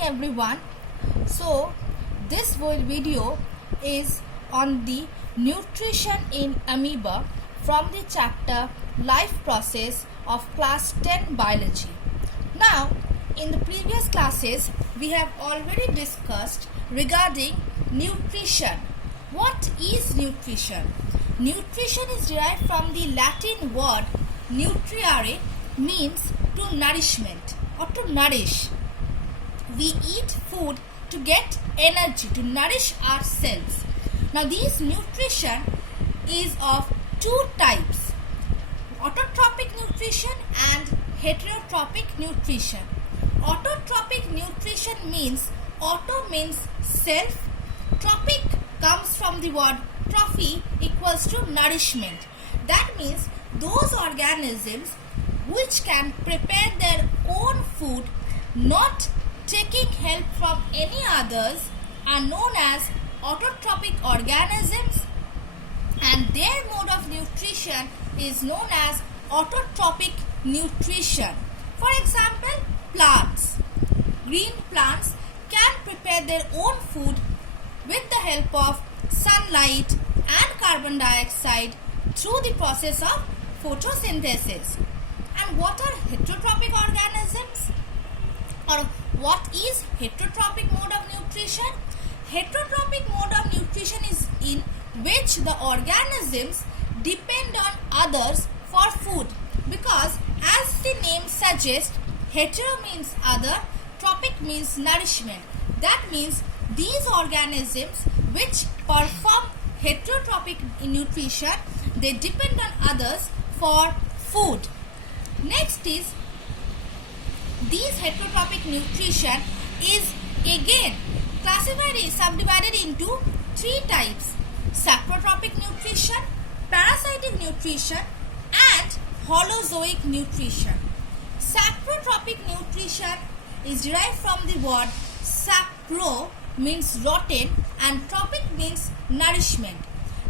everyone. So this video is on the nutrition in amoeba from the chapter life process of class 10 biology. Now in the previous classes we have already discussed regarding nutrition. What is nutrition? Nutrition is derived from the Latin word nutriare, means to nourishment or to nourish. We eat food to get energy, to nourish ourselves. Now this nutrition is of two types: autotrophic nutrition and heterotrophic nutrition. Autotrophic nutrition means auto means self, trophic comes from the word trophy equals to nourishment. That means those organisms which can prepare their own food, not taking help from any others, are known as autotrophic organisms, and their mode of nutrition is known as autotrophic nutrition. For example, plants. Green plants can prepare their own food with the help of sunlight and carbon dioxide through the process of photosynthesis. And what are heterotrophic organisms? Or what is heterotrophic mode of nutrition? Heterotrophic mode of nutrition is in which the organisms depend on others for food, because as the name suggests, hetero means other, trophic means nourishment. That means these organisms which perform heterotrophic nutrition, they depend on others for food. Next is, these heterotrophic nutrition is again subdivided into three types: saprotrophic nutrition, parasitic nutrition and holozoic nutrition. Saprotrophic nutrition is derived from the word sapro, means rotten, and tropic means nourishment.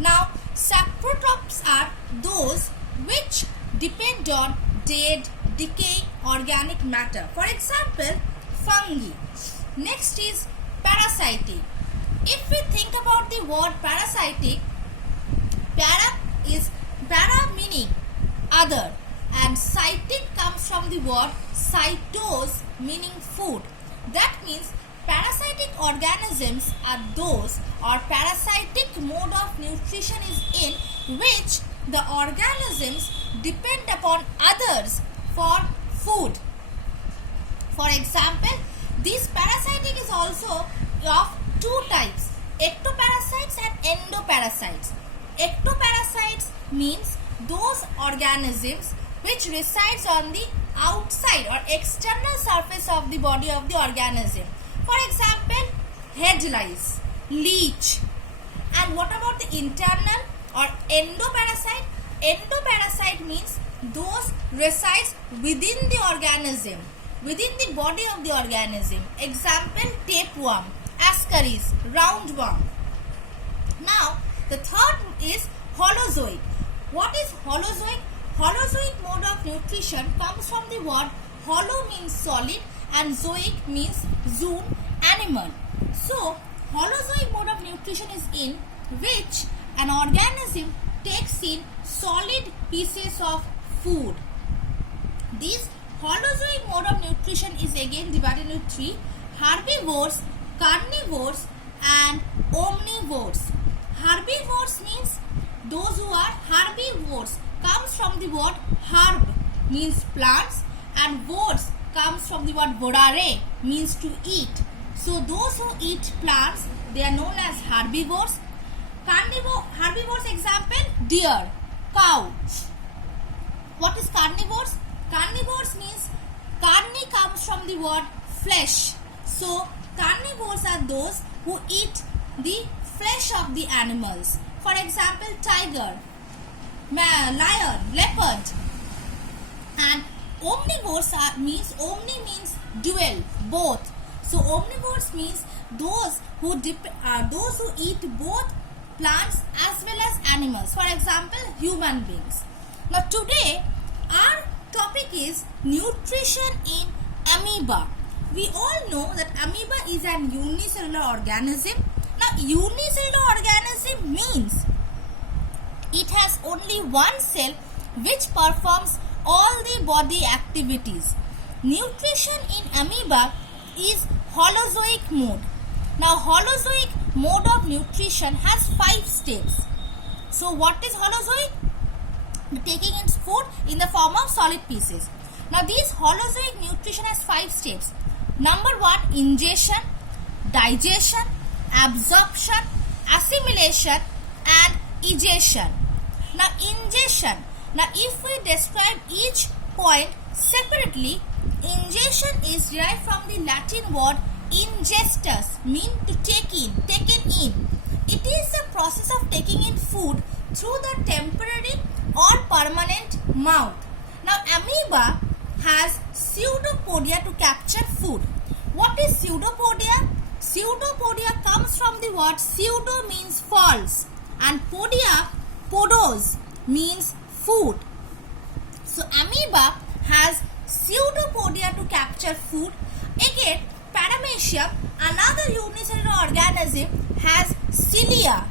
Now saprotrophs are those which depend on dead, decaying organic matter. For example, fungi. Next is parasitic. If we think about the word parasitic, para meaning other, and cytic comes from the word cytose meaning food. That means parasitic organisms are those, or parasitic mode of nutrition is in which the organisms depend upon others for food. For example, this parasitic is also of two types: ectoparasites and endoparasites. Ectoparasites means those organisms which resides on the outside or external surface of the body of the organism. For example, head lice, leech. And what about the internal or endoparasite? Endoparasite means those resides within the organism, within the body of the organism. Example, tapeworm, ascaris, roundworm. Now, the third is holozoic. What is holozoic? Holozoic mode of nutrition comes from the word holo means solid and zoic means zoon, animal. So, holozoic mode of nutrition is in which an organism takes in solid pieces of food. This holozoic mode of nutrition is again divided into three: herbivores, carnivores and omnivores. Herbivores means those who are herbivores, comes from the word herb means plants, and vores comes from the word vorare means to eat. So those who eat plants, they are known as herbivores. Herbivores example, deer, cow. What is carnivores? Carnivores means carni comes from the word flesh. So carnivores are those who eat the flesh of the animals. For example, tiger, lion, leopard. And omnivores means dual, both. So omnivores means those who eat both plants as well as animals. For example, human beings. Now today our topic is nutrition in amoeba. we all know that amoeba is an unicellular organism. Now, unicellular organism means it has only one cell which performs all the body activities. Nutrition in amoeba is holozoic mode. Now, holozoic mode of nutrition has 5 steps. So, what is holozoic? Taking its food in the form of solid pieces. Now, this holozoic nutrition has 5 steps. Number 1, ingestion, digestion, absorption, assimilation and egestion. Now, ingestion. Now, if we describe each point separately, ingestion is derived from the Latin word ingestus, mean to take in, taken in. It is the process of taking in food through the temporary or permanent mouth. Now, amoeba has pseudopodia to capture food. What is pseudopodia? Pseudopodia comes from the word pseudo means false and podia, podos means food. So, amoeba has pseudopodia to capture food. Again, Paramecium, another unicellular organism, has cilia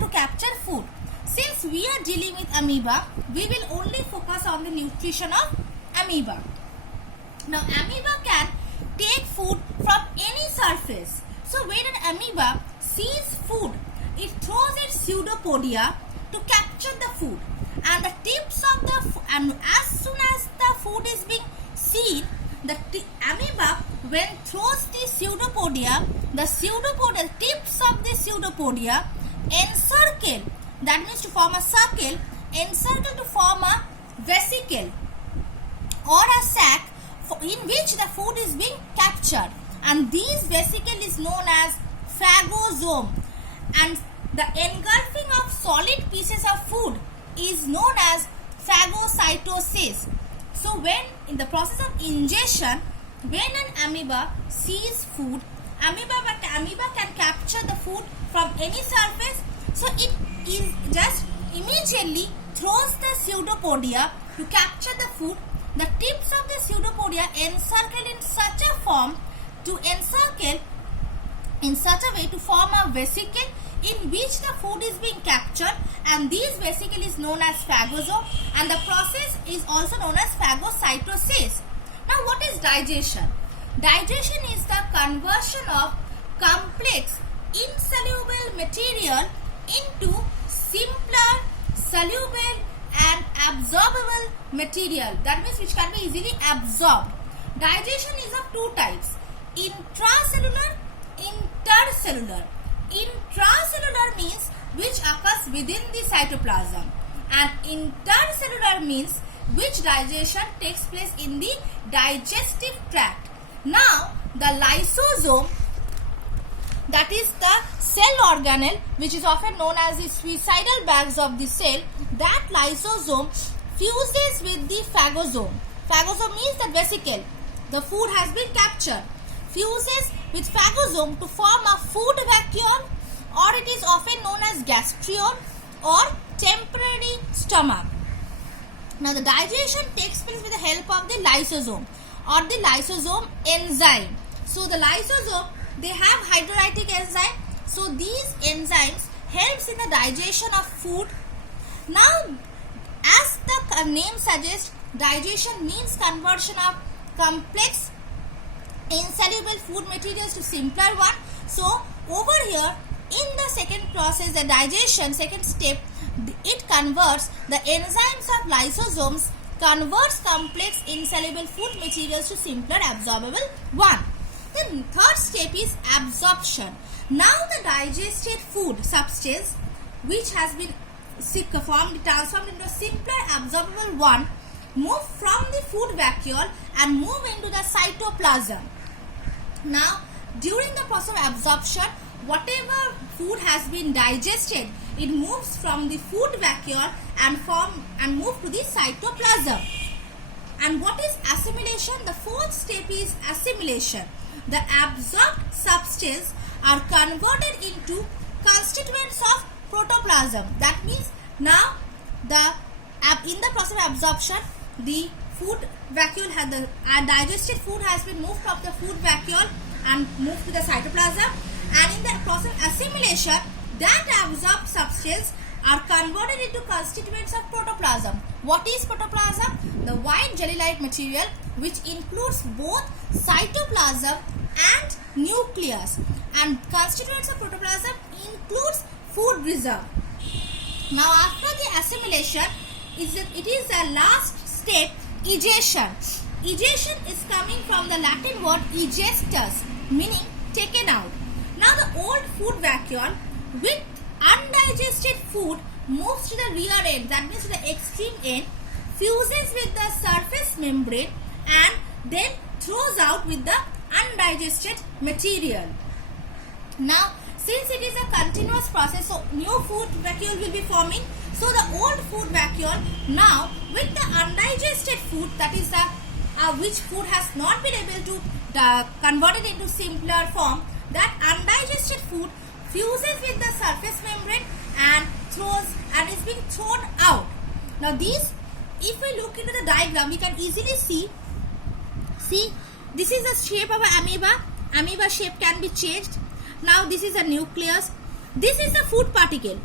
to capture food. Since we are dealing with amoeba, we will only focus on the nutrition of amoeba. Now, amoeba can take food from any surface. So, when an amoeba sees food, it throws its pseudopodia to capture the food. And the tips of the and as soon as the food is being seen, the amoeba, when throws the pseudopodia, tips of the pseudopodia encircle, that means to form a circle, encircle to form a vesicle or a sac in which the food is being captured, and this vesicle is known as phagosome, and the engulfing of solid pieces of food is known as phagocytosis. So, when in the process of ingestion, when an amoeba sees food, amoeba can capture the food from any surface. So, it is just immediately throws the pseudopodia to capture the food. The tips of the pseudopodia encircle in such a form to encircle in such a way to form a vesicle in which the food is being captured, and this vesicle is known as phagosome, and the process is also known as phagocytosis. Now, what is digestion? Digestion is the conversion of complex insoluble material into simpler, soluble and absorbable material, that means which can be easily absorbed. Digestion is of 2 types: intracellular, intercellular. Intracellular means which occurs within the cytoplasm, and intercellular means which digestion takes place in the digestive tract. Now, the lysosome, that is the cell organelle which is often known as the suicidal bags of the cell, that lysosome fuses with the phagosome. Phagosome means the vesicle. The food has been captured. Fuses with phagosome to form a food vacuole, or it is often known as gastriole or temporary stomach. Now, the digestion takes place with the help of the lysosome or the lysosome enzyme. So, the lysosome, they have hydrolytic enzyme. So, these enzymes helps in the digestion of food. Now, as the name suggests, digestion means conversion of complex insoluble food materials to simpler one. So, over here in the second process, the digestion, second step, it converts the enzymes of lysosomes, converts complex insoluble food materials to simpler absorbable one. The third step is absorption. Now, the digested food substance which has been transformed into a simpler absorbable one move from the food vacuole and move into the cytoplasm. Now, during the process of absorption, whatever food has been digested, it moves from the food vacuole and move to the cytoplasm. And what is assimilation? The fourth step is assimilation. The absorbed substance are converted into constituents of protoplasm. That means now in the process of absorption, the food vacuole has the digested food has been moved from the food vacuole and moved to the cytoplasm, and in the process of assimilation, that absorbed substance are converted into constituents of protoplasm. What is protoplasm? The white jelly-like material which includes both cytoplasm and nucleus, and constituents of protoplasm includes food reserve. Now after the assimilation, it is the last step, egestion. Egestion is coming from the Latin word egestus, meaning taken out. Now the old food vacuole with undigested food moves to the rear end, that means to the extreme end, fuses with the surface membrane and then throws out with the undigested material. Now since it is a continuous process, so new food vacuole will be forming. So the old food vacuole now with the undigested food, that is the which food has not been able to convert it into simpler form, that undigested food fuses with the surface membrane and is being thrown out. Now these, if we look into the diagram, we can easily see this is the shape of an amoeba. Amoeba shape can be changed. Now this is a nucleus. This is the food particle.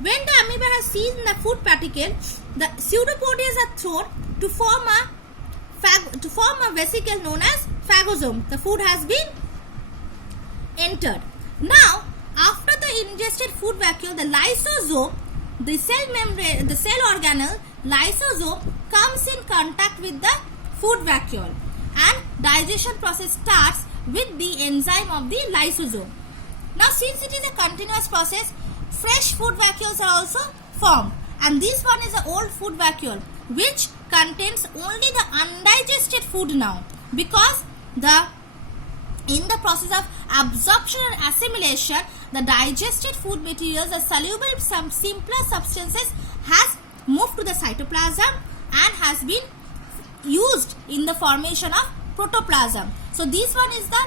When the amoeba has seen the food particle, the pseudopodia are thrown to form a vesicle known as phagosome. The food has been entered. Now after the ingested food vacuole, the lysosome, the cell membrane, the cell organelle lysosome comes in contact with the food vacuole, and digestion process starts with the enzyme of the lysosome. Now since it is a continuous process, fresh food vacuoles are also formed, and this one is the old food vacuole which contains only the undigested food now, because in the process of absorption and assimilation, the digested food materials, the soluble some simpler substances has moved to the cytoplasm and has been used in the formation of protoplasm. So this one is the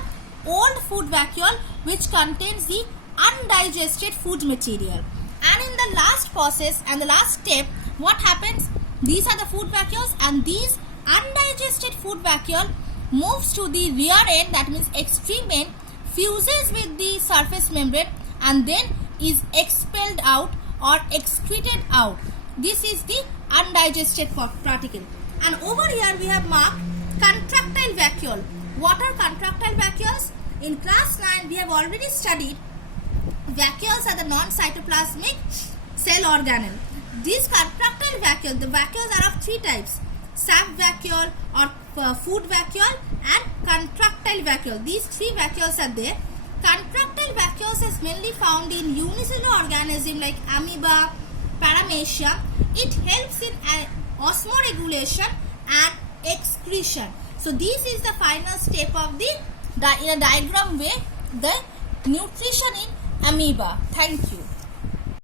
old food vacuole which contains the undigested food material. And in the last process and the last step, what happens? These are the food vacuoles, and these undigested food vacuole moves to the rear end, that means extreme end, fuses with the surface membrane and then is expelled out or excreted out. This is the undigested particle. And over here we have marked contractile vacuole. What are contractile vacuoles? In class 9 we have already studied vacuoles are the non-cytoplasmic cell organelle. These contractile vacuoles, the vacuoles are of three types: sap vacuole or food vacuole and contractile vacuole. These three vacuoles are there. Contractile vacuoles is mainly found in unicellular organisms like amoeba, paramecia. It helps in osmoregulation and excretion. So this is the final step of the in a diagram way, the nutrition in amoeba. Thank you.